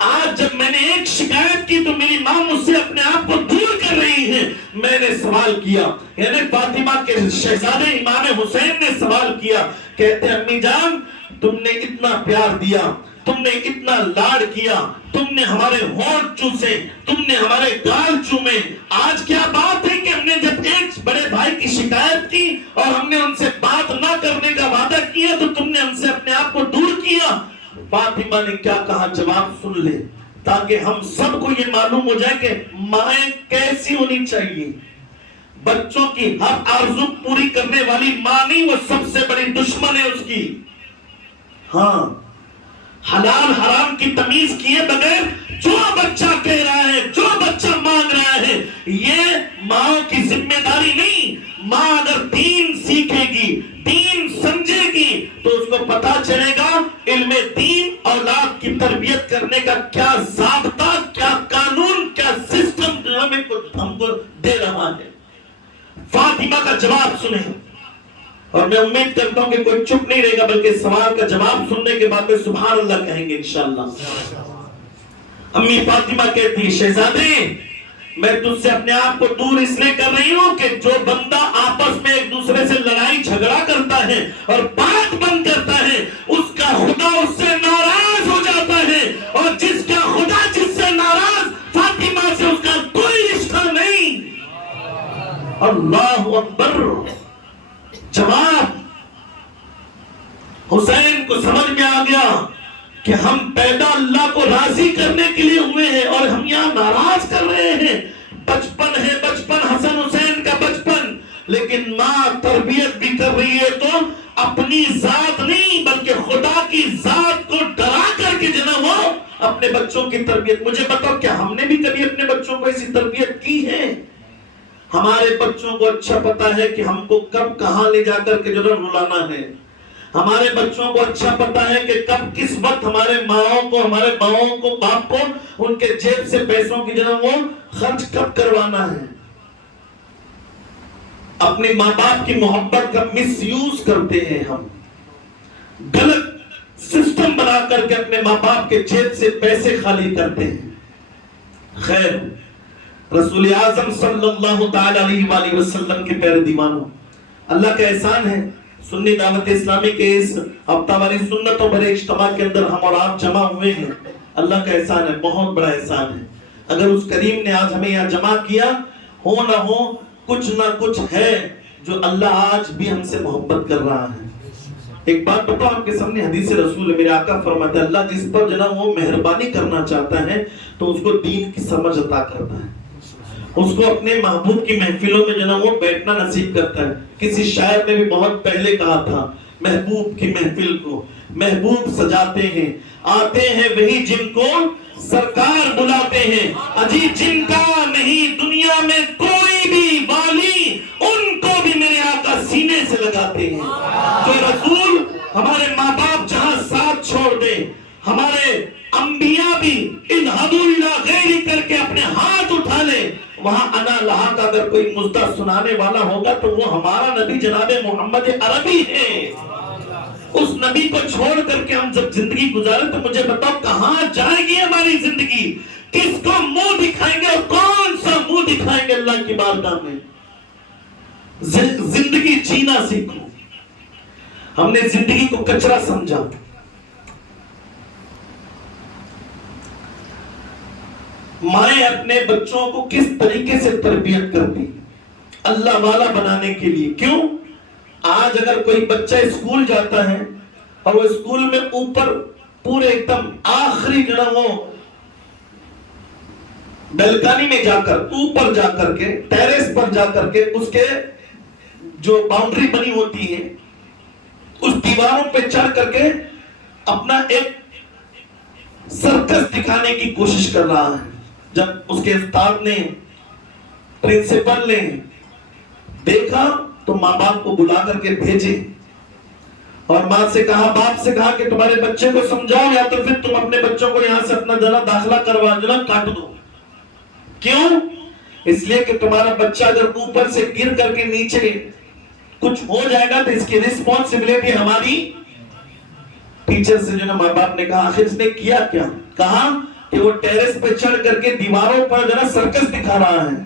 آج جب میں نے ایک شکایت کی تو میری ماں مجھ سے اپنے آپ کو دور کر رہی ہے. میں نے سوال کیا, یعنی فاطمہ کے شہزادے امام حسین نے سوال کیا, کہتے امی جان تم نے اتنا پیار دیا, تم نے اتنا لاڈ کیا, تم نے ہمارے ہونٹ چوسے, تم نے ہمارے گال چومے, آج کیا بات ہے کہ ہم نے جب ایک بڑے بھائی کی شکایت کی اور ہم نے ان سے بات نہ کرنے کا وعدہ کیا تو تم نے ہم سے اپنے آپ کو دور کیا. فاطمہ نے کیا کہا, جواب سن لے تاکہ ہم سب کو یہ معلوم ہو جائے کہ مائیں کیسی ہونی چاہیے. بچوں کی ہر آرزو پوری کرنے والی ماں نہیں, وہ سب سے بڑی دشمن ہے اس کی. ہاں, حلال حرام کی تمیز کیے بغیر جو بچہ کہہ رہا ہے, جو بچہ مانگ رہا ہے, یہ ماں کی ذمہ داری نہیں. ماں اگر دین سیکھے گی, دین سمجھے گی تو اس کو پتا چلے گا علم دین اولاد کی تربیت کرنے کا کیا ضابطہ, کیا قانون, کیا سسٹم ہم کو دے رہا ہے. فاطمہ کا جواب سنیں, اور میں امید کرتا ہوں کہ کوئی چپ نہیں رہے گا بلکہ سوال کا جواب سننے کے بعد میں سبحان اللہ کہیں گے انشاءاللہ. امی فاطمہ کہتی, شہزادے میں تجھ سے اپنے آپ کو دور اس لیے کر رہی ہوں کہ جو بندہ آپس میں ایک دوسرے سے لڑائی جھگڑا کرتا ہے اور بات بند کرتا ہے, اس کا خدا اس سے ناراض ہو جاتا ہے, اور جس کا خدا جس سے ناراض, فاطمہ سے اس کا کوئی رشتہ نہیں. اللہ اکبر. جواب حسین کو سمجھ میں آ گیا کہ ہم پیدا اللہ کو راضی کرنے کے لیے ہوئے ہیں اور ہم یہاں ناراض کر رہے ہیں. بچپن ہے, بچپن حسن حسین کا بچپن, لیکن ماں تربیت بھی کر رہی ہے تو اپنی ذات نہیں بلکہ خدا کی ذات کو ڈرا کر کے جو نا وہ اپنے بچوں کی تربیت. مجھے بتاؤ کیا ہم نے بھی کبھی اپنے بچوں کو ایسی تربیت کی ہے؟ ہمارے بچوں کو اچھا پتا ہے کہ ہم کو کب کہاں لے جا کر کے جو نا رلانا ہے. ہمارے بچوں کو اچھا پتا ہے کہ کب کس وقت ہمارے ماؤں کو, ہمارے باؤں کو, باپ کو ان کے جیب سے پیسوں کی جو نا وہ خرچ کب کروانا ہے. اپنے ماں باپ کی محبت کا مس یوز کرتے ہیں ہم, غلط سسٹم بنا کر کے اپنے ماں باپ کے جیب سے پیسے خالی کرتے ہیں. خیر, رسول اعظم صلی اللہ تعالی علیہ وآلہ وسلم کے پیارے دیوانوں, اللہ کا احسان ہے سنی دعوت اسلامی کے اس ہفتہ واری سنتوں بھرے اجتماع کے اندر ہم اور آپ جمع ہوئے ہیں. اللہ کا احسان ہے, بہت بڑا احسان ہے. اگر اس کریم نے آج ہمیں یہاں جمع کیا, ہو نہ ہو کچھ نہ کچھ ہے جو اللہ آج بھی ہم سے محبت کر رہا ہے. ایک بات بتاؤ آپ کے سامنے, حدیث رسول ہے, میرے آقا فرماتے ہیں اللہ جس پر جناب وہ مہربانی کرنا چاہتا ہے تو اس کو دین کی سمجھ عطا کرتا ہے, اس کو اپنے محبوب کی محفلوں میں جناب وہ بیٹھنا نصیب کرتا ہے. کسی شاعر نے بھی بہت پہلے کہا تھا, محبوب کی محفل کو محبوب سجاتے ہیں, آتے ہیں وہی جن کو سرکار بلاتے ہیں, اجی جن کا نہیں دنیا میں کوئی بھی والی, ان کو بھی میرے آقا سینے سے لگاتے ہیں. جو رسول ہمارے ماں باپ جہاں ساتھ چھوڑ دے, ہمارے انبیاء بھی انہدوا الی غیری کر کے اپنے ہاتھ اٹھا لے, وہاں انا لہا کا اگر کوئی مزدہ سنانے والا ہوگا تو وہ ہمارا نبی جناب محمد عربی ہے. اس نبی کو چھوڑ کر کے ہم جب زندگی گزارے تو مجھے بتاؤ کہاں جائے گی ہماری زندگی, کس کو منہ دکھائیں گے اور کون سا منہ دکھائیں گے اللہ کی بارگاہ میں. زندگی جینا سیکھو. ہم نے زندگی کو کچرا سمجھا, مائیں اپنے بچوں کو کس طریقے سے تربیت کرتی اللہ والا بنانے کے لیے. کیوں آج اگر کوئی بچہ اسکول جاتا ہے اور وہ اسکول میں اوپر پورے ایک دم آخری جناب وہ بلکانی میں جا کر, اوپر جا کر کے, ٹیریس پر جا کر کے, اس کے جو باؤنڈری بنی ہوتی ہے اس دیواروں پہ چڑھ کر کے اپنا ایک سرکس دکھانے کی کوشش کر رہا ہے. جب اس کے استاد نے, پرنسپل نے دیکھا تو ماں باپ کو بلا کر کے بھیجے اور ماں سے کہا, باپ سے کہا کہ تمہارے بچے کو سمجھاؤ یا تو پھر تم اپنے بچوں کو یہاں سے اپنا جنا داخلہ کروا جنا کاٹ دو. کیوں؟ اس لیے کہ تمہارا بچہ اگر اوپر سے گر کر کے نیچے کچھ ہو جائے گا تو اس کی ریسپانسبلٹی ہماری. ٹیچر سے جو نا ماں باپ نے کہا, آخر اس نے کیا کیا؟ کہا کہ وہ ٹیرس پہ چڑھ کر کے دیواروں پر جو نا سرکس دکھا رہا ہے.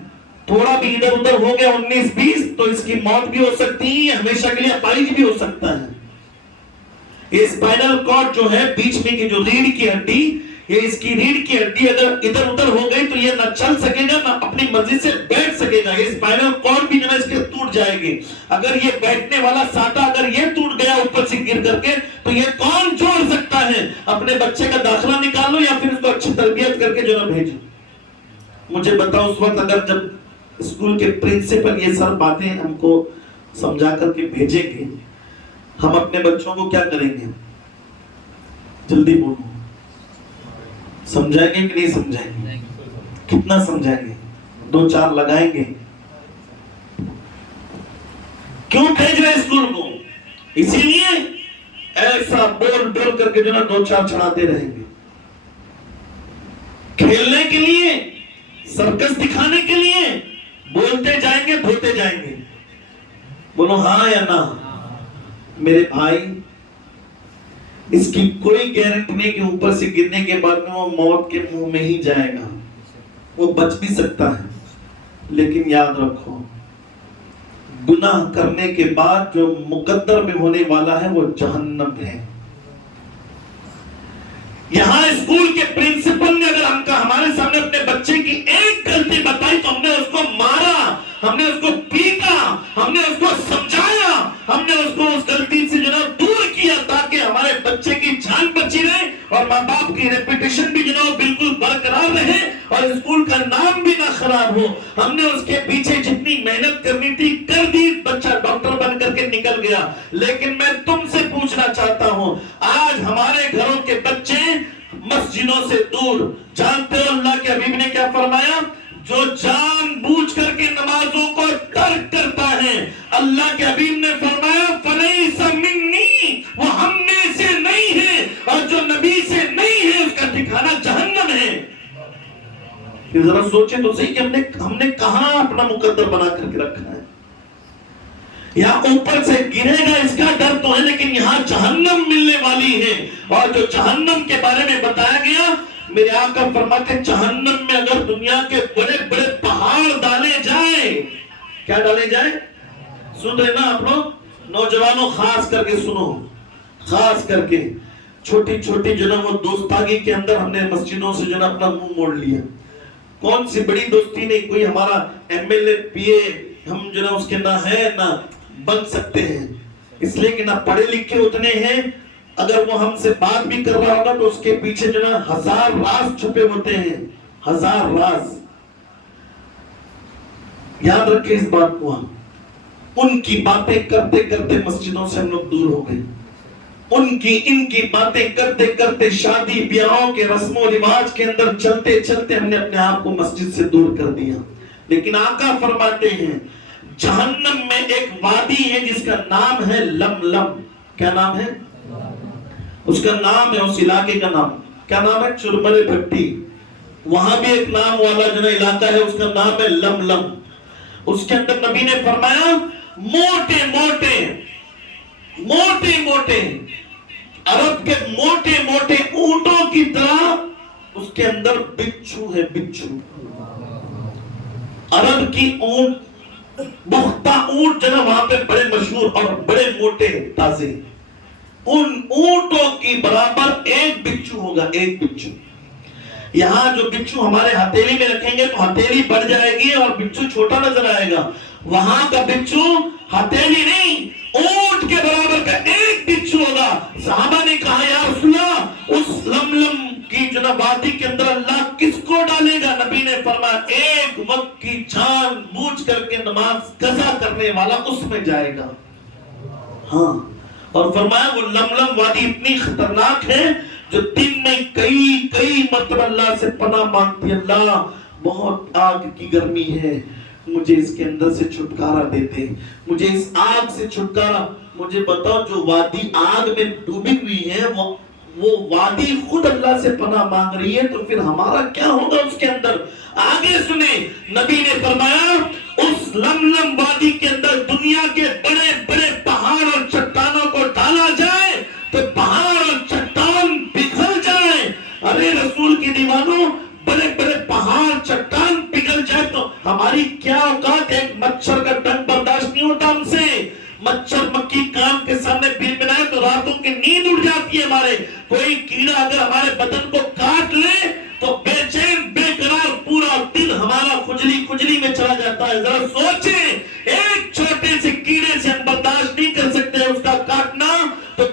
تھوڑا بھی ادھر ادھر ہو گیا 19-20 تو اس کی موت بھی ہو سکتی ہے, ہمیشہ کے لیے اپائج بھی ہو سکتا ہے. یہ اسپائنل کارڈ جو ہے بیچ میں کی جو ریڑھ کی ہڈی, یہ اس کی ریڑھ کی ہڈی اگر ادھر ادھر ہو گئی تو یہ نہ چل سکے گا نہ اپنی مرضی سے بیٹھ سکے گا. یہ اسپائنل کارڈ بھی جو ہے اس کے ٹوٹ جائے گی. اگر یہ بیٹھنے والا ساٹا اگر یہ ٹوٹ گیا اوپر سے گر کر کے تو یہ کون جوڑ سکتا ہے؟ اپنے بچے کا داخلہ نکالو یا پھر اس کو اچھی تربیت کر کے جو نہ بھیجو. مجھے بتاؤ اس وقت اگر جب اسکول کے پرنسپل یہ سب باتیں ہم کو سمجھا کر کے بھیجیں گے, ہم اپنے بچوں کو کیا کریں گے؟ جلدی بولو. سمجھائیں گے کہ نہیں سمجھائیں گے؟ کتنا سمجھائیں گے؟ 2-4 لگائیں گے. کیوں بھیج رہے اسکول کو؟ اسی لیے ایسا بول بول کر کے جو نا 2-4 چڑھاتے رہیں گے. کھیلنے کے لیے, سرکس دکھانے کے لیے بولتے جائیں گے, دھوتے جائیں گے. بولو ہاں یا نہ؟ میرے بھائی, اس کی کوئی گارنٹی نہیں کہ اوپر سے گرنے کے بعد میں وہ موت کے منہ میں ہی جائے گا. وہ بچ بھی سکتا ہے, لیکن یاد رکھو گناہ کرنے کے بعد جو مقدر میں ہونے والا ہے وہ جہنم ہے. یہاں اسکول کے پرنسپل نے اگر ہمارے سامنے اپنے بچے کی ایک غلطی بتائی تو ہم نے اس کو مارا, ہم نے اس کو پیٹا, ہم نے اس کو سمجھایا, ہم نے اس کو اس غلطی سے جو نا دور کیا تاکہ ہمارے بچے کی جان بچی رہے اور ماں باپ کی ریپوٹیشن بھی جو نا بالکل برقرار رہے اور اسکول کا نام بھی نہ خراب ہو. ہم نے اس کے پیچھے جتنی محنت کرنی تھی کر دی, بچہ ڈاکٹر بن کر کے نکل گیا. لیکن میں تم سے پوچھنا چاہتا ہوں, آج ہمارے گھروں کے بچے مسجدوں سے دور, جانتے ہو اللہ کے حبیب نے کیا فرمایا؟ جو جان بوجھ کر کے نمازوں کو ترک کرتا ہے, اللہ کے حبیب نے فرمایا فلیس منی, وہ ہم میں سے نہیں ہے, اور جو نبی سے نہیں ہے اس کا ٹھکانہ جہنم ہے. یہ ذرا سوچیں تو صحیح کہ ہم نے کہاں اپنا مقدر بنا کر کے رکھا ہے. یہاں اوپر سے گرے گا اس کا ڈر تو ہے, لیکن یہاں جہنم ملنے والی ہے. اور جو جہنم کے بارے میں بتایا گیا, میرے آقا فرماتے جہنم میں اگر دنیا کے بڑے بڑے پہاڑ ڈالے جائیں, کیا ڈالے جائیں؟ سن رہے نا آپ لوگ نوجوانوں, خاص کر کے سنو, خاص کر کے چھوٹی چھوٹی جو نا وہ دوستاگی کے اندر ہم نے مسجدوں سے جو نا اپنا منہ موڑ لیا. کون سی بڑی دوستی نہیں, کوئی ہمارا MLA PA ہم جو نا اس کے نہ ہے نہ بن سکتے ہیں, اس لیے کہ نہ پڑھے لکھے اتنے ہیں. اگر وہ ہم سے بات بھی کر رہا ہوگا تو اس کے پیچھے جو نا 1000 راز چھپے ہوتے ہیں, 1000 راز. یاد رکھیں اس بات کو. ان کی باتیں کرتے کرتے مسجدوں سے ہم لوگ دور ہو گئے. ان کی باتیں کرتے کرتے شادی بیاہوں کے رسم و رواج کے اندر چلتے چلتے ہم نے اپنے آپ کو مسجد سے دور کر دیا. لیکن آقا فرماتے ہیں جہنم میں ایک وادی ہے جس کا نام ہے لملم. کیا نام ہے اس کا؟ نام ہے اس علاقے کا نام. کیا نام ہے؟ چرمرے بھٹی. وہاں بھی ایک نام والا جو علاقہ ہے اس کا نام ہے لملم. اس کے اندر نبی نے فرمایا موٹے موٹے موٹے موٹے عرب کے موٹے موٹے اونٹوں کی طرح اس کے اندر بچھو ہے. بچھو عرب کی اونٹ, بختہ اونٹ جو نا وہاں پہ بڑے مشہور اور بڑے موٹے تازے. ان اونٹوں کی برابر ایک بچھو ہوگا, ایک بچھو. یہاں جو بچھو ہمارے ہتھیلی میں رکھیں گے تو ہتھیلی بڑھ جائے گی اور بچھو چھوٹا نظر آئے گا. وہاں کا بچھو ہتھیلی نہیں, اونٹ کے برابر کا ایک بچھو ہوگا. صحابہ نے کہا یا رسول اللہ اس لملم کی جو نا وادی کے اندر اللہ کس کو ڈالے گا؟ نبی نے فرمایا ایک وقت کی جان بوجھ کر کے نماز قضا کرنے والا اس میں جائے گا. ہاں, اور فرمایا وہ لملم وادی اتنی خطرناک ہے جو دن میں کئی مرتبہ اللہ سے پناہ مانگتی, اللہ بہت آگ کی گرمی ہے, مجھے اس کے اندر سے چھٹکارا دیتے, مجھے اس آگ سے چھٹکارا. مجھے بتاؤ جو وادی آگ میں ڈوبی ہوئی ہے وہ وادی خود اللہ سے پناہ مانگ رہی ہے, تو پھر ہمارا کیا ہوگا اس کے اندر؟ آگے سنیں, نبی نے فرمایا اس لملم وادی کے اندر دنیا کے بڑے بڑے پہاڑ اور چٹانوں کو ڈالا جائے تو پہاڑ اور چٹان پگھل جائے. ارے رسول کی دیوانوں, مچھر مکھی کان کے سامنے بنبنائے تو راتوں کی نیند اڑ جاتی ہے ہمارے. کوئی کیڑا اگر ہمارے بدن کو کاٹ لے تو بے چین بے قرار پورا دن ہمارا کھجلی میں چلا جاتا ہے. ذرا سوچیں, ایک چھوٹے سے کیڑے سے ہم برداشت نہیں کر سکتے اس کا کاٹنا, تو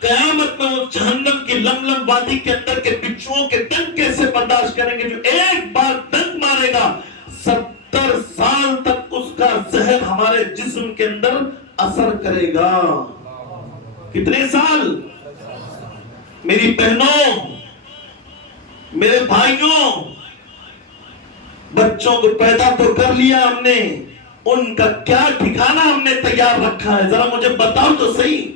قیامت میں اس جہنم کی لملم وادی کے اندر کے بچھوؤں کے ڈنک کیسے برداشت کریں گے؟ جو ایک بار ڈنک مارے گا 70 سال تک اس کا زہر ہمارے جسم کے اندر اثر کرے گا. کتنے سال؟ میری بہنوں, میرے بھائیوں, بچوں کو پیدا تو کر لیا ہم نے, ان کا کیا ٹھکانہ ہم نے تیار رکھا ہے؟ ذرا مجھے بتاؤ تو صحیح.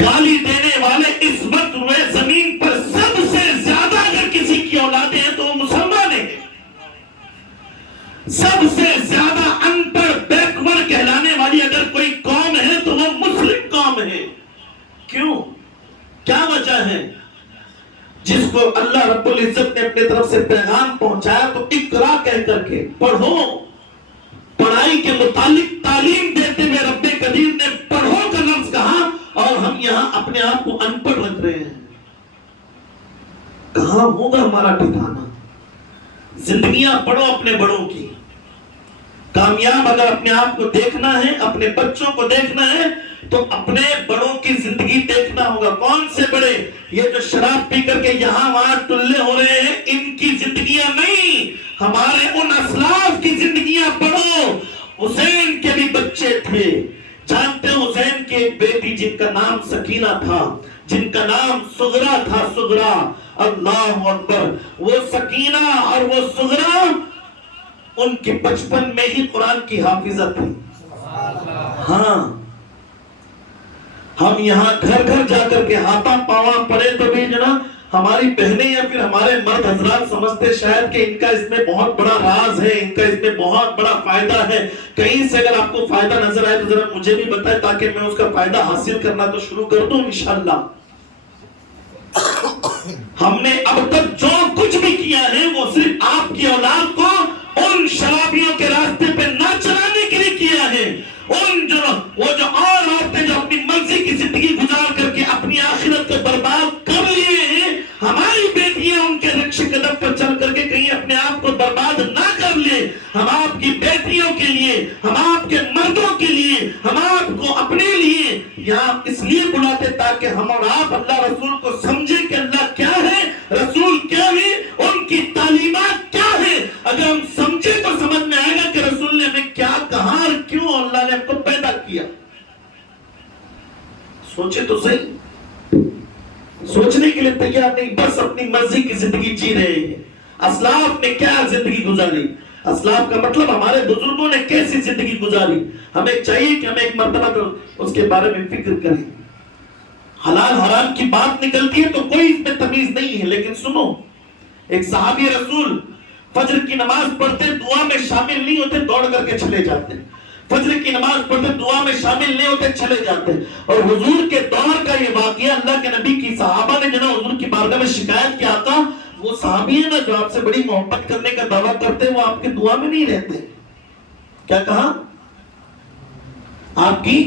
گالی دینے والے اس وقت ہوئے زمین پر سب سے زیادہ اگر کسی کی اولادیں ہیں تو وہ مسلمان ہیں. سب سے زیادہ ان پڑھ بیکورڈ کہلانے والی اگر کوئی قوم ہے تو وہ مسلم قوم ہے. کیوں؟ کیا وجہ ہے؟ جس کو اللہ رب العزت نے اپنے طرف سے پیغام پہنچایا تو اقرا کہہ کر کے پڑھو, پڑھائی کے متعلق تعلیم دیتے ہوئے رب قدیر نے پڑھو کا لفظ کہا, اور ہم یہاں اپنے آپ کو ان پڑھ رکھ رہے ہیں. کہاں ہوگا ہمارا ٹھکانہ؟ زندگیاں پڑھو اپنے بڑوں کی. کامیاب اگر اپنے آپ کو دیکھنا ہے, اپنے بچوں کو دیکھنا ہے, تو اپنے بڑوں کی زندگی دیکھنا ہوگا. کون سے بڑے؟ یہ جو شراب پی کر کے یہاں وہاں ٹلے ہو رہے ہیں, ان کی زندگیاں نہیں, ہمارے ان اسلاف کی زندگیاں پڑھو. حسین کے بھی بچے تھے, جانتے ہیں حسین کی ایک بیٹی جن کا نام سکینہ تھا, جن کا نام صغرا تھا, صغرا, اللہ اکبر. وہ سکینہ اور وہ صغرا ان کی بچپن میں ہی قرآن کی حافظہ تھی. ہاں, ہم یہاں گھر گھر جا کر کے ہاتھا پاواں پڑے تو بھی جناب ہماری بہنیں یا پھر ہمارے مرد حضرات سمجھتے شاید کہ ان کا اس میں بہت بڑا راز ہے, ان کا اس میں بہت بڑا فائدہ ہے. کہیں سے اگر آپ کو فائدہ نظر آئے تو ذرا مجھے بھی بتائیں تاکہ میں اس کا فائدہ حاصل کرنا تو شروع کر دوں انشاءاللہ. ہم نے اب تک جو کچھ بھی کیا ہے وہ صرف آپ کی اولاد کو ان شرابیوں کے راستے پہ نہ چلانے کے لیے کیا ہے. وہ جو اور عورتیں جو اپنی مرضی کی زندگی گزار کر کے اپنی آخرت کو برباد کر لیے ہیں, ہماری بیٹیاں ان کے رکش قدم پر چل کر کے کہیں اپنے آپ کو برباد نہ کر لے. ہم آپ کی بیٹیوں کے لیے, ہم آپ کے مردوں کے لیے, ہم آپ کو اپنے لیے یہاں اس لیے بلاتے تاکہ ہم اور آپ اللہ رسول کو سمجھیں کہ اللہ کیا ہے, رسول کیا ہے, ان کی تعلیمات کیا ہے. اگر ہم سمجھے تو سمجھ میں آئے گا کہ رسول نے ہمیں کیا کہا اور کیوں اللہ نے ہم کو پیدا کیا. سوچے تو صحیح, سوچنے کے لیے تیار نہیں, بس اپنی مرضی کی زندگی جی رہے ہیں. اسلاف نے کیا زندگی گزاری؟ اسلاف کا مطلب ہمارے بزرگوں نے کیسی زندگی گزاری. ہمیں چاہیے کہ ہمیں ایک مرتبہ تو اس کے بارے میں فکر کریں. حلال حرام کی بات نکلتی ہے تو کوئی اس میں تمیز نہیں ہے, لیکن سنو, ایک صحابی رسول فجر کی نماز پڑھتے دعا میں شامل نہیں ہوتے, دوڑ کر کے چلے جاتے. فجر کی نماز پڑھتے دعا میں شامل نہیں ہوتے, چلے جاتے. اور حضور کے دور کا یہ واقعہ, اللہ کے نبی کی صحابہ نے جنہوں حضور کی بارگاہ میں شکایت کیا تھا, وہ صحابی ہے نا جو آپ سے بڑی محبت کرنے کا دعویٰ کرتے ہیں, وہ آپ کی دعا میں نہیں رہتے. کیا کہا؟ آپ کی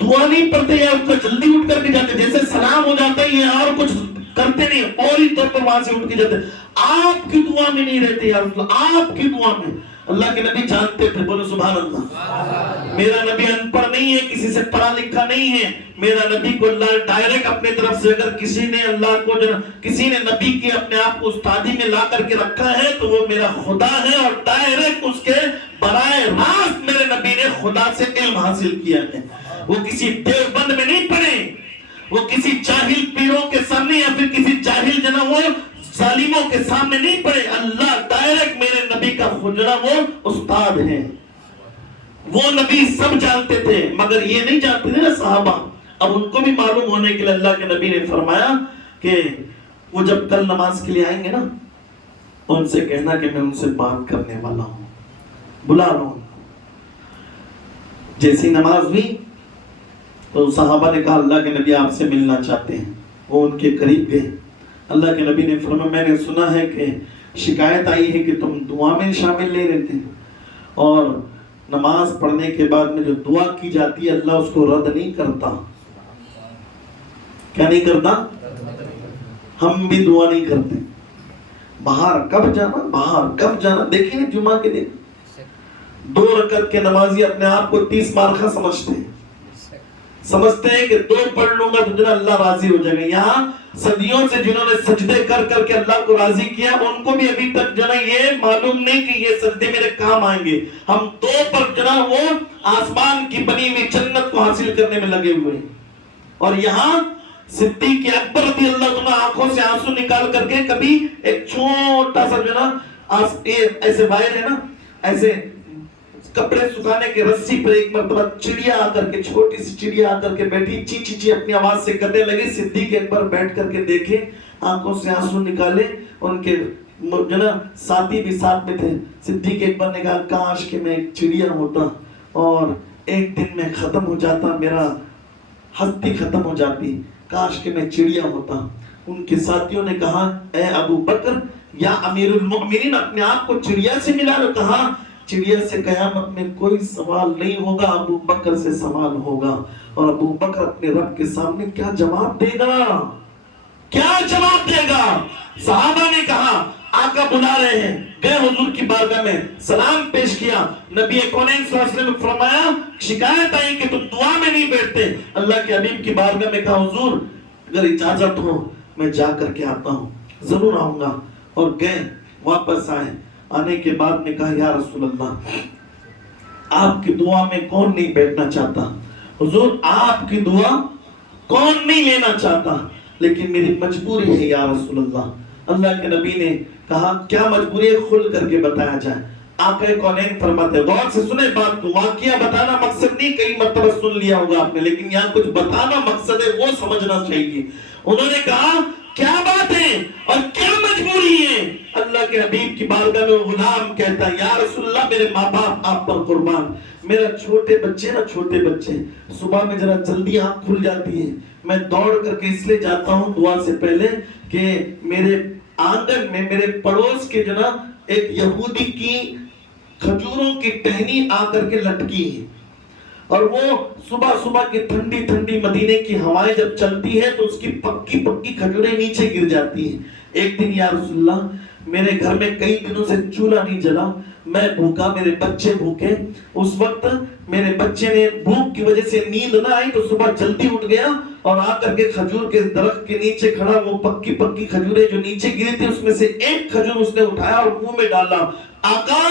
دعا نہیں پڑھتے, یا اس کو جلدی اٹھ کر کے جاتے, جیسے سلام ہو جاتا ہے یا اور کچھ کرتے نہیں, فوری طور پر وہاں سے اٹھ کے جاتے. آپ کی دعا میں نہیں رہتے یا رسول, آپ کی دعا میں. اللہ کے نبی جانتے تھے, بولو سبحان اللہ. میرا نبی ان پڑھ نہیں ہے, کسی سے پڑھا لکھا نہیں ہے. میرا نبی کو اللہ ڈائریکٹ اپنے طرف سے, اگر کسی نے اللہ کو کسی نے نبی کی اپنے آپ کو استادی میں لا کر کے رکھا ہے تو وہ میرا خدا ہے, اور ڈائریکٹ اس کے برائے راست میرے نبی نے خدا سے علم حاصل کیا ہے. وہ کسی دیوبند میں نہیں پڑھے, وہ کسی جاہل پیروں کے سامنے یا پھر کسی جاہل وہ ظالموں کے سامنے نہیں پڑے. اللہ ڈائریکٹ میرے نبی کا خجرہ وہ استاد ہیں. وہ نبی سب جانتے تھے, مگر یہ نہیں جانتے تھے نا صحابہ. اب ان کو بھی معلوم ہونے کے لیے اللہ کے نبی نے فرمایا کہ وہ جب کل نماز کے لیے آئیں گے نا, ان سے کہنا کہ میں ان سے بات کرنے والا ہوں, بلا لو. جیسی نماز ہوئی تو صحابہ نے کہا اللہ کے نبی آپ سے ملنا چاہتے ہیں. وہ ان کے قریب گئے. اللہ کے نبی نے فرمایا میں نے سنا ہے کہ شکایت آئی ہے کہ تم دعا میں شامل نہیں رہتے, اور نماز پڑھنے کے بعد میں جو دعا کی جاتی ہے اللہ اس کو رد نہیں کرتا. کیا نہیں کرتا؟ ہم بھی دعا نہیں کرتے. باہر کب جانا دیکھیں جمعہ کے دن 2 رکعت کے نمازی اپنے آپ کو 30 مارکہ سمجھتے ہیں کہ 2 پڑھ لوں گا تو جنہیں اللہ راضی ہو جائے گا. یہاں صدیوں سے جنہوں نے سجدے کر کے اللہ کو راضی کیا ان کو بھی ابھی تک جنہیں یہ معلوم نہیں کہ یہ سجدے میرے کام آئیں گے. ہم 2 پر جنہیں وہ آسمان کی بنی ہوئی جنت کو حاصل کرنے میں لگے ہوئے ہیں. اور یہاں صدیق اکبر رضی اللہ عنہ آنکھوں سے آنسو نکال کر کے کبھی ایک چھوٹا سا جو نا ایسے وائر ہے نا ایسے کپڑے سکھانے کے رسی پر ایک مرتبہ چڑیا آ کر کے چھوٹی سی چڑیا آ کر کے بیٹھی چی چی چی اپنی آواز سے کرنے لگی. صدیق اکبر بیٹھ کر کے دیکھے آنکھوں سے آنسو نکالے. ان کے جو نا ساتھی بھی ساتھ میں تھے. صدیق اکبر نے کہا کاش کہ میں ایک چڑیا ہوتا اور ایک دن میں ختم ہو جاتا, میرا ہستی ختم ہو جاتی, کاش کہ میں چڑیا ہوتا. ان کے ساتھیوں نے کہا اے ابو بکر یا امیر المؤمنین اپنے آپ کو چڑیا سے ملا لو. کہا چڑیا سے قیامت میں کوئی سوال نہیں ہوگا, ابو بکر سے سوال ہوگا. اور ابو بکر اپنے رب کے سامنے کیا جواب دے گا؟ صحابہ نے کہا آقا بلا رہے ہیں. گئے حضور کی بارگاہ میں سلام پیش کیا. نبی کونین صلی اللہ علیہ وسلم نے فرمایا شکایت آئی کہ تم دعا میں نہیں بیٹھتے. اللہ کے حبیب کی بارگاہ میں کہا حضور اگر اجازت ہو میں جا کر کے آتا ہوں, ضرور آؤں گا. اور گئے, واپس آئے. آنے کے بعد نے کہا یا رسول اللہ آپ کی دعا میں کون نہیں بیٹھنا چاہتا؟ حضور آپ کی دعا کون نہیں لینا چاہتا, لیکن میری مجبوری ہے یا رسول اللہ. اللہ کے نبی نے کہا کیا مجبوری ہے, کھل کر کے بتایا جائے. آقا کونین فرماتے غور سے سنیں بات کو, واقعہ بتانا مقصد نہیں, کئی مرتبہ سن لیا ہوگا آپ نے, لیکن یہاں کچھ بتانا مقصد ہے, وہ سمجھنا چاہیے. انہوں نے کہا کیا بات ہے اور کیا مجبوری ہے؟ اللہ کے حبیب کی بارگاہ میں غلام کہتا ہے یا رسول اللہ میرے ماں باپ آپ پر قربان, میرا چھوٹے بچے صبح میں ذرا جلدی آنکھ کھل جاتی ہے, میں دوڑ کر کے اس لیے جاتا ہوں دعا سے پہلے کہ میرے آنگن میں میرے پڑوس کے جناب ایک یہودی کی کھجوروں کی ٹہنی آ کر کے لٹکی ہے, اور وہ صبح کی ٹھنڈی مدینے کی ہوائیں جب چلتی ہے تو اس کی پکی کھجوریں نیچے گر جاتی ہیں. ایک دن یا رسول اللہ میرے گھر میں کئی دنوں سے چولہا نہیں جلا, میں بھوکا, میرے بچے بھوکے. اس وقت میرے بچے نے بھوک کی وجہ سے نیند نہ آئی تو صبح جلدی اٹھ گیا اور آ کر کے کھجور کے درخت کے نیچے کھڑا, وہ پکی کھجوریں جو نیچے گری تھی اس میں سے ایک کھجور اس نے اٹھایا اور منہ میں ڈالا. آقا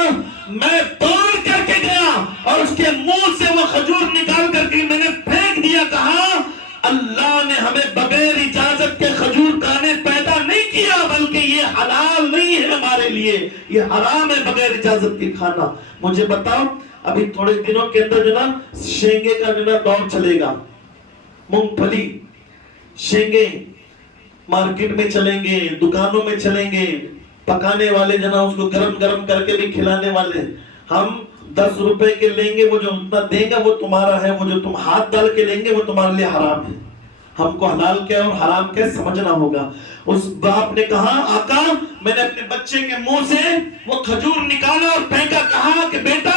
میں دوڑ کر کے گیا اور اس کے منہ سے وہ کھجور نکال کر کے میں نے پھینک دیا. کہا اللہ نے ہمیں بغیر اجازت کے کھجور کھانے پیدا نہیں کیا, بلکہ یہ حلال نہیں ہے ہمارے لیے, یہ حرام ہے بغیر اجازت کے کھانا. مجھے بتاؤ ابھی تھوڑے دنوں کے اندر جو نا شینگے کا جو نا دور چلے گا, مونگ پھلی شینگے مارکیٹ میں چلیں گے, دکانوں میں چلیں گے, پکانے والے جنا اس کو گرم کر کے بھی کھلانے والے. ہم 10 روپے کے لیں گے, وہ جو اتنا دیں گا وہ تمہارا ہے, وہ جو تم ہاتھ ڈال کے لیں گے وہ تمہارے لیے حرام ہے. ہم کو حلال کیا اور حرام کیا سمجھنا ہوگا. اس باپ نے کہا آقا میں نے اپنے بچے کے منہ سے وہ کھجور نکالا اور پھینکا. کہا کہ بیٹا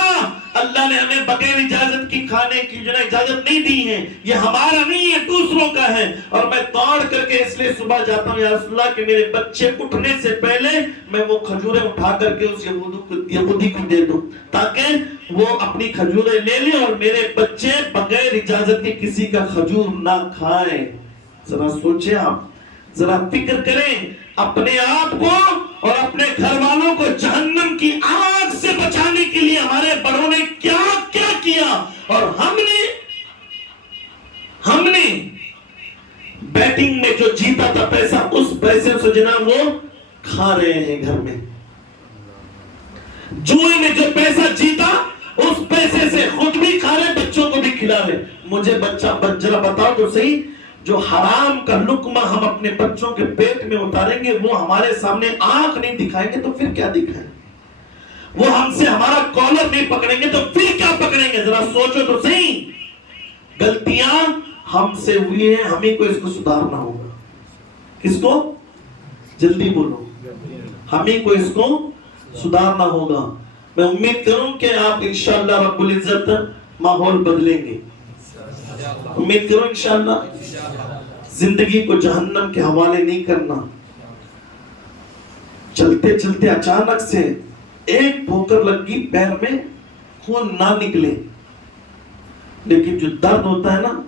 اللہ نے ہمیں بغیر اجازت کی کھانے کی جو اجازت نہیں دی ہے, یہ ہمارا نہیں ہے دوسروں کا ہے. اور میں دوڑ کر کے اس لیے صبح جاتا ہوں یا رسول اللہ کہ میرے بچے اٹھنے سے پہلے میں وہ کھجوریں اٹھا کر کے اس یہودی کو دے دوں تاکہ وہ اپنی کھجوریں لے لیں اور میرے بچے بغیر اجازت کے کسی کا کھجور نہ کھائیں. ذرا سوچیں, آپ ذرا فکر کریں اپنے آپ کو اور اپنے گھر والوں کو جہنم کی آگ سے بچانے کے لیے ہمارے بڑوں نے کیا کیا کیا, اور ہم نے بیٹنگ میں جو جیتا تھا پیسہ اس پیسے سے جناب وہ کھا رہے ہیں گھر میں. جوئے میں جو پیسہ جیتا اس پیسے سے خود بھی کھا رہے, بچوں کو بھی کھلا رہے. مجھے ذرا بتاؤ تو صحیح, جو حرام کا لقمہ ہم اپنے بچوں کے پیٹ میں اتاریں گے وہ ہمارے سامنے آنکھ نہیں دکھائیں گے تو پھر کیا دکھائیں, وہ ہم سے ہمارا کالر نہیں پکڑیں گے تو پھر کیا پکڑیں گے. ذرا سوچو تو صحیح, غلطیاں ہم سے ہوئی ہیں, ہمیں کو اس کو سدھارنا ہوگا. کس کو؟ جلدی بولو, ہمیں کو اس کو سدھارنا ہوگا. میں امید کروں کہ آپ انشاءاللہ رب العزت ماحول بدلیں گے. امید کروں انشاءاللہ. زندگی کو جہنم کے حوالے نہیں کرنا. چلتے چلتے اچانک سے ایک ٹھوکر لگی پیر میں, خون نہ نکلے, لیکن جو درد ہوتا ہے نا,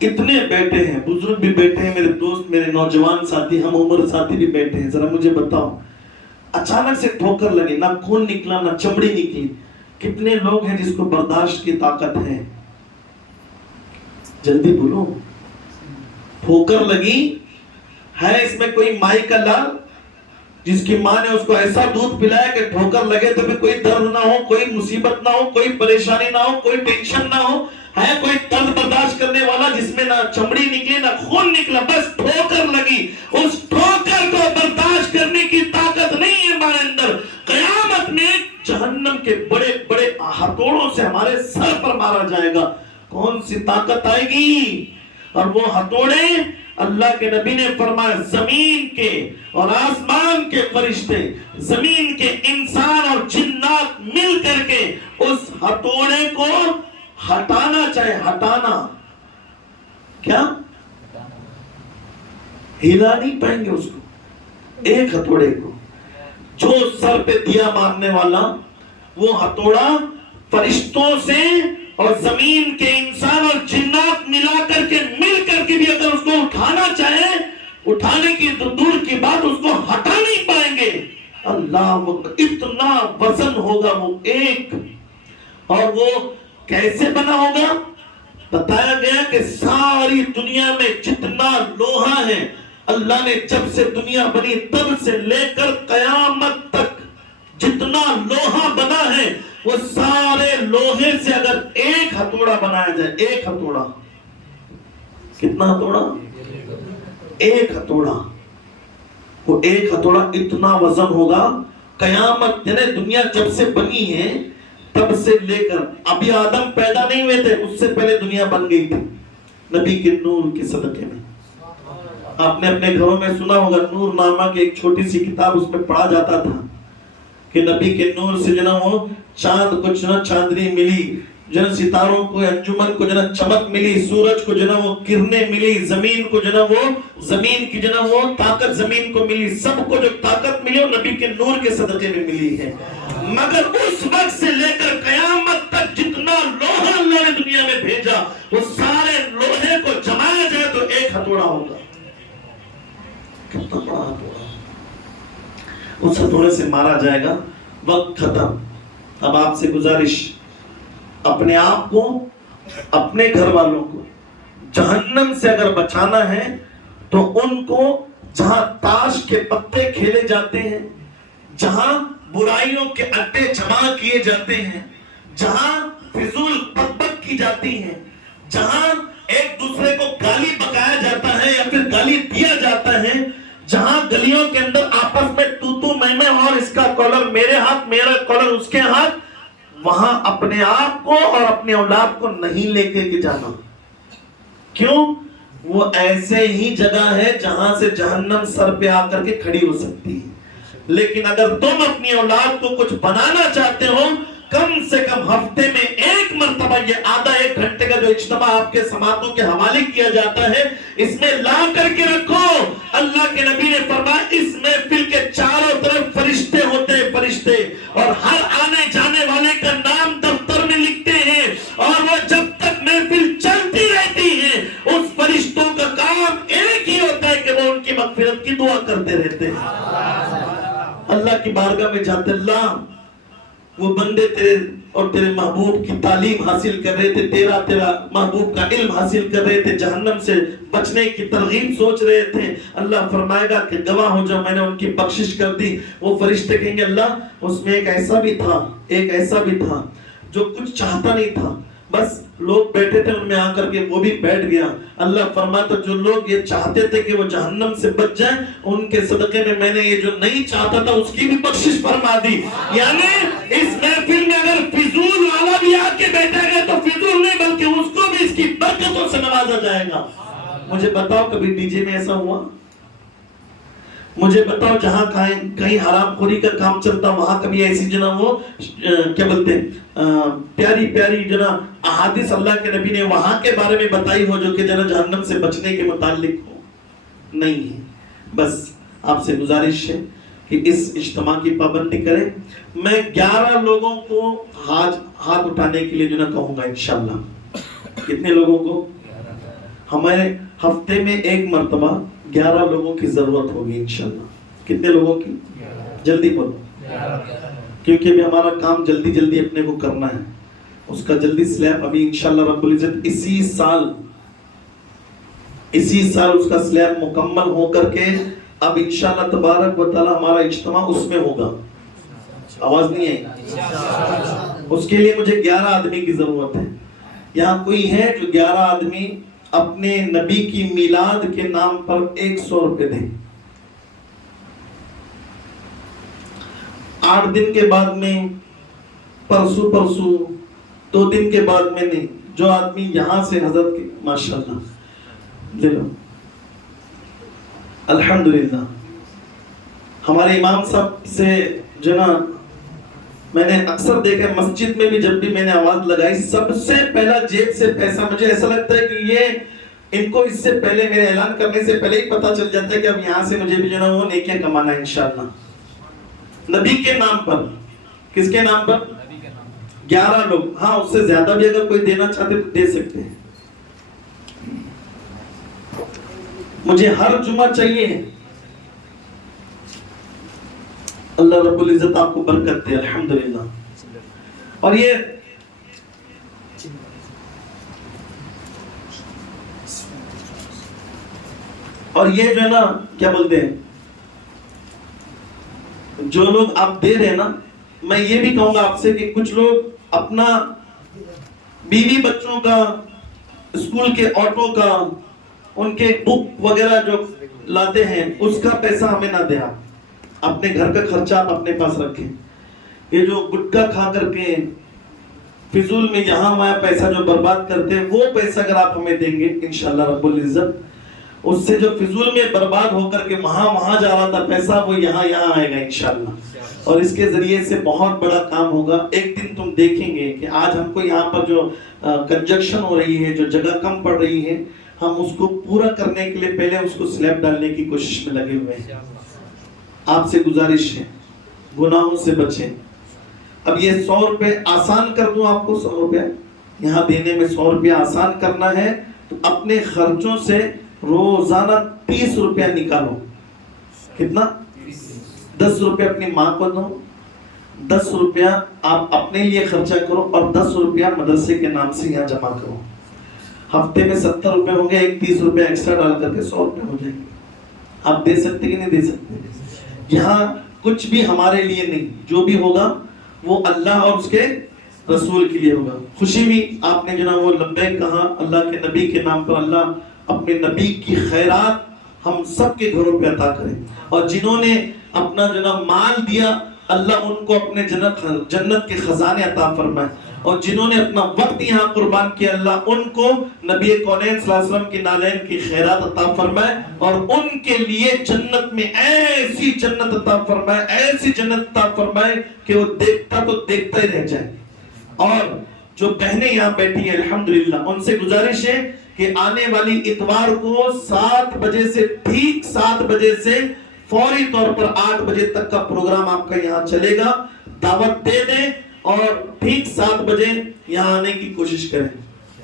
اتنے بیٹھے ہیں, بزرگ بھی بیٹھے ہیں, میرے دوست, میرے نوجوان ساتھی, ہم عمر ساتھی بھی بیٹھے ہیں, ذرا مجھے بتاؤ, اچانک سے ٹھوکر لگے, نہ خون نکلا نہ چمڑی نکلی, کتنے لوگ ہیں جس کو برداشت کی طاقت ہے؟ جلدی بولو. ٹھوکر لگی ہے, اس میں کوئی مائی کا لال جس کی ماں نے اس کو ایسا دودھ پلایا کہ ٹھوکر لگے تو بھی کوئی درد نہ ہو, کوئی مصیبت نہ ہو, کوئی پریشانی نہ ہو, کوئی ٹینشن نہ ہو, ہے کوئی درد برداشت کرنے والا جس میں نہ چمڑی نکلی نہ خون نکلا, بس ٹھوکر لگی. اس ٹھوکر کو برداشت کرنے کی طاقت نہیں ہے ہمارے اندر. قیامت میں جہنم کے بڑے بڑے ہتھوڑوں سے ہمارے سر پر مارا جائے گا. کون سی طاقت آئے گی؟ اور وہ ہتھوڑے, اللہ کے نبی نے فرمایا, زمین کے اور آسمان کے فرشتے, زمین کے انسان اور جنات مل کر کے اس ہتھوڑے کو ہٹانا چاہے, ہٹانا کیا ہلا نہیں پائیں گے اس کو, ایک ہتھوڑے کو. جو سر پہ دیا مارنے والا, وہ ہتھوڑا فرشتوں سے اور زمین کے انسان اور جنات ملا کر کے بھی اگر اس کو اٹھانا چاہے, اٹھانے کی تو دور کی بات, اس کو ہٹا نہیں پائیں گے. اللہ, اتنا وزن ہوگا وہ ایک. اور وہ کیسے بنا ہوگا؟ بتایا گیا کہ ساری دنیا میں جتنا لوہا ہے, اللہ نے جب سے دنیا بنی تب سے لے کر قیامت تک جتنا لوہا بنا ہے, وہ سارے لوہے سے اگر ایک ہتھوڑا بنایا جائے, ایک ہتھوڑا, کتنا ہتھوڑا؟ ایک ہتھوڑا. وہ ایک ہتھوڑا اتنا وزن ہوگا قیامت, یعنی دنیا جب سے بنی ہے تب سے لے کر, ابھی آدم پیدا نہیں ہوئے تھے, اس سے پہلے دنیا بن گئی تھی نبی کے نور کے صدقے میں. آپ نے اپنے گھروں میں سنا ہوگا, نور نامہ کی ایک چھوٹی سی کتاب, اس میں پڑھا جاتا تھا کہ نبی کے نور سے جنا وہ چاند کو جنا چاندنی ملی, جنا ستاروں کو, انجمن کو جنا چمک ملی, سورج کو جنا وہ کرنیں ملی, زمین کو جنا وہ زمین کی جنا وہ طاقت زمین کو ملی. سب کو جو طاقت ملی وہ نبی کے نور کے صدقے میں ملی ہے. مگر اس وقت سے لے کر قیامت تک جتنا لوہا اللہ نے دنیا میں بھیجا, وہ سارے لوہے کو جمایا جائے تو ایک ہتھوڑا ہوگا. کتنا بڑا ہتھوڑا, اس ہتھوڑے سے مارا جائے گا. وقت ختم. اب آپ سے گزارش, اپنے آپ کو, اپنے گھر والوں کو جہنم سے اگر بچانا ہے تو ان کو جہاں تاش کے پتے کھیلے جاتے ہیں, جہاں برائیوں کے اڈے جمع کیے جاتے ہیں, جہاں فضول بک کی جاتی ہیں, جہاں ایک دوسرے کو گالی بکایا جاتا ہے یا پھر گالی دیا جاتا ہے, جہاں گلیوں کے اندر آپس میں تو میں اور اس کا کالر میرے ہاتھ, میرا کالر اس کے ہاتھ, وہاں اپنے آپ کو اور اپنے اولاد کو نہیں لے کے جانا. کیوں؟ وہ ایسے ہی جگہ ہے جہاں سے جہنم سر پہ آ کر کے کھڑی ہو سکتی ہے. لیکن اگر تم اپنی اولاد کو کچھ بنانا چاہتے ہو, کم سے کم ہفتے میں ایک مرتبہ یہ آدھا ایک گھنٹے کا جو اجتماع آپ کے سماعتوں کے حوالے کیا جاتا ہے, اس میں لا کر کے رکھو. اللہ کے نبی نے فرمایا, اس محفل کے چاروں طرف فرشتے ہوتے ہیں, فرشتے, اور ہر آنے جانے والے کا نام دفتر میں لکھتے ہیں, اور وہ جب تک محفل چلتی رہتی ہے اس فرشتوں کا کام ایک ہی ہوتا ہے کہ وہ ان کی مغفرت کی دعا کرتے رہتے ہیں. اللہ کی بارگاہ میں جاتے, اللہ وہ بندے تیرے اور تیرے محبوب کی تعلیم حاصل کر رہے تھے, تیرا محبوب کا علم حاصل کر رہے تھے, جہنم سے بچنے کی ترغیب سوچ رہے تھے. اللہ فرمائے گا کہ گواہ ہو جاؤ, میں نے ان کی بخشش کر دی. وہ فرشتے کہیں گے, اللہ اس میں ایک ایسا بھی تھا جو کچھ چاہتا نہیں تھا, بس لوگ بیٹھے تھے ان میں آ کر کے وہ بھی بیٹھ گیا. اللہ فرماتا, جو لوگ یہ چاہتے تھے کہ وہ جہنم سے بچ جائیں, ان کے صدقے میں نے یہ جو نہیں چاہتا تھا اس کی بھی بخشش فرما دی. یعنی اس محفل میں اگر فضول والا بھی آ کے بیٹھا گیا تو فضول نہیں بلکہ اس کو بھی اس کی برکتوں سے نوازا جائے گا. مجھے بتاؤ کبھی ڈی جے میں ایسا ہوا؟ مجھے بتاؤ جہاں کہیں حرام خوری کا کام چلتا وہاں کبھی ایسی جو وہ کیا بولتے ہیں پیاری پیاری جو احادیث اللہ کے نبی نے وہاں کے بارے میں بتائی ہو جو کہ جہنم سے بچنے کے متعلق ہو؟ نہیں ہے. بس آپ سے گزارش ہے کہ اس اجتماع کی پابندی کریں. میں 11 لوگوں کو ہاتھ اٹھانے کے لیے کہوں گا انشاءاللہ. کتنے لوگوں کو؟ ہمارے ہفتے میں ایک مرتبہ 11 لوگوں کی ضرورت ہوگی انشاءاللہ. کتنے لوگوں کی؟ جلدی بولو، کیونکہ ابھی ہمارا کام جلدی جلدی اپنے کو کرنا ہے. اس کا جلدی سلیب ابھی انشاءاللہ رب العزت اسی سال اس کا سلیب مکمل ہو کر کے اب انشاءاللہ تبارک و تعالی ہمارا اجتماع اس میں ہوگا. آواز نہیں ہے؟ اس کے لیے مجھے 11 آدمی کی ضرورت ہے. یہاں کوئی ہے جو 11 آدمی اپنے نبی کی میلاد کے نام پر 100 روپے دیں؟ 8 دن کے بعد میں، پرسوں 2 دن کے بعد میں نہیں. جو آدمی یہاں سے حضرت کے ماشاءاللہ لے لو. الحمدللہ ہمارے امام صاحب سے میں نے اکثر دیکھا مسجد میں بھی جب بھی میں نے آواز لگائی سب سے پہلا جیب سے پیسہ، مجھے ایسا لگتا ہے کہ یہ ان کو اس سے پہلے میرے اعلان کرنے سے پہلے ہی پتا چل جاتا ہے کہ اب یہاں سے مجھے بھی وہ نیکیاں کمانا ہے انشاءاللہ. نبی کے نام پر. کس کے نام پر؟ 11 لوگ. ہاں اس سے زیادہ بھی اگر کوئی دینا چاہتے تو دے سکتے ہیں. مجھے ہر جمعہ چاہیے. اللہ رب العزت آپ کو برکت دے. الحمدللہ. اور یہ جو ہے نا کیا بولتے ہیں، جو لوگ آپ دے رہے ہیں نا، میں یہ بھی کہوں گا آپ سے کہ کچھ لوگ اپنا بیوی بچوں کا، اسکول کے آٹو کا، ان کے بک وغیرہ جو لاتے ہیں اس کا پیسہ ہمیں نہ دیں. آپ اپنے گھر کا خرچہ آپ اپنے پاس رکھیں. یہ جو گٹکا کھا کر کے فضول میں یہاں وہاں پیسہ جو برباد کرتے ہیں وہ پیسہ اگر آپ ہمیں دیں گے انشاءاللہ رب العزت اس سے جو فضول میں برباد ہو کر کے وہاں جا رہا تھا پیسہ وہ یہاں آئے گا انشاءاللہ. اور اس کے ذریعے سے بہت بڑا کام ہوگا. ایک دن تم دیکھیں گے کہ آج ہم کو یہاں پر جو کنجکشن ہو رہی ہے، جو جگہ کم پڑ رہی ہے، ہم اس کو پورا کرنے کے لیے پہلے اس کو سلیب ڈالنے کی کوشش میں لگے ہوئے ہیں. آپ سے گزارش ہے گناہوں سے بچیں. اب یہ 100 روپے آسان کر دوں آپ کو. 100 روپے یہاں دینے میں 100 روپے آسان کرنا ہے تو اپنے خرچوں سے روزانہ 30 روپیہ نکالو. کتنا؟ 10 روپے اپنی ماں کو دو، 10 روپیہ آپ اپنے لیے خرچہ کرو اور 10 روپیہ مدرسے کے نام سے یہاں جمع کرو. ہفتے میں 70 روپے ہوں گے، ایک 30 روپے ایکسٹرا ڈال کر کے 100 روپے ہو جائیں گے. آپ دے سکتے کہ نہیں دے سکتے؟ یہاں کچھ بھی ہمارے لیے نہیں، جو بھی ہوگا وہ اللہ اور اس کے رسول کے لیے ہوگا. خوشی بھی آپ نے وہ لبیک کہا اللہ کے نبی کے نام پر. اللہ اپنے نبی کی خیرات ہم سب کے گھروں پہ عطا کریں. اور جنہوں نے اپنا مال دیا اللہ ان کو اپنے جنت کے خزانے عطا فرمائے. اور جنہوں نے اپنا وقت یہاں قربان کیا اللہ ان کو نبی کونین صلی اللہ علیہ وسلم کی نالین کی خیرات عطا فرمائے اور ان کے لیے جنت میں ایسی جنت عطا فرمائے، ایسی جنت عطا فرمائے کہ وہ دیکھتا تو دیکھتا ہی رہ جائے. اور جو بہنیں یہاں بیٹھی ہیں الحمدللہ ان سے گزارش ہے کہ آنے والی اتوار کو 7 بجے سے ٹھیک 7 بجے سے فوری طور پر 8 بجے تک کا پروگرام آپ کا یہاں چلے گا. دعوت دے دیں اور ٹھیک 7 بجے یہاں آنے کی کوشش کریں.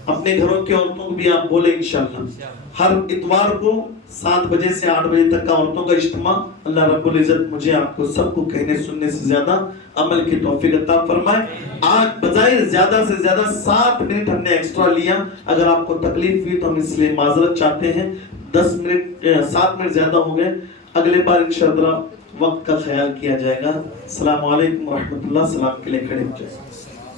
اپنے گھروں کی عورتوں کو بھی آپ بولیں انشاءاللہ ہر اتوار کو 7 بجے سے 8 بجے تک کا عورتوں کا اجتماع. اللہ رب العزت مجھے آپ کو سب کو کہنے سننے سے زیادہ عمل کی توفیق عطا فرمائے. آج بظاہر زیادہ سے زیادہ 7 منٹ ہم نے ایکسٹرا لیا. اگر آپ کو تکلیف ہوئی تو ہم اس لیے معذرت چاہتے ہیں. 7 منٹ زیادہ ہو گئے. اگلے بار انشاءاللہ وقت کا خیال کیا جائے گا. السلام علیکم ورحمۃ اللہ. سلام کے لیے کھڑے ہو جائیں.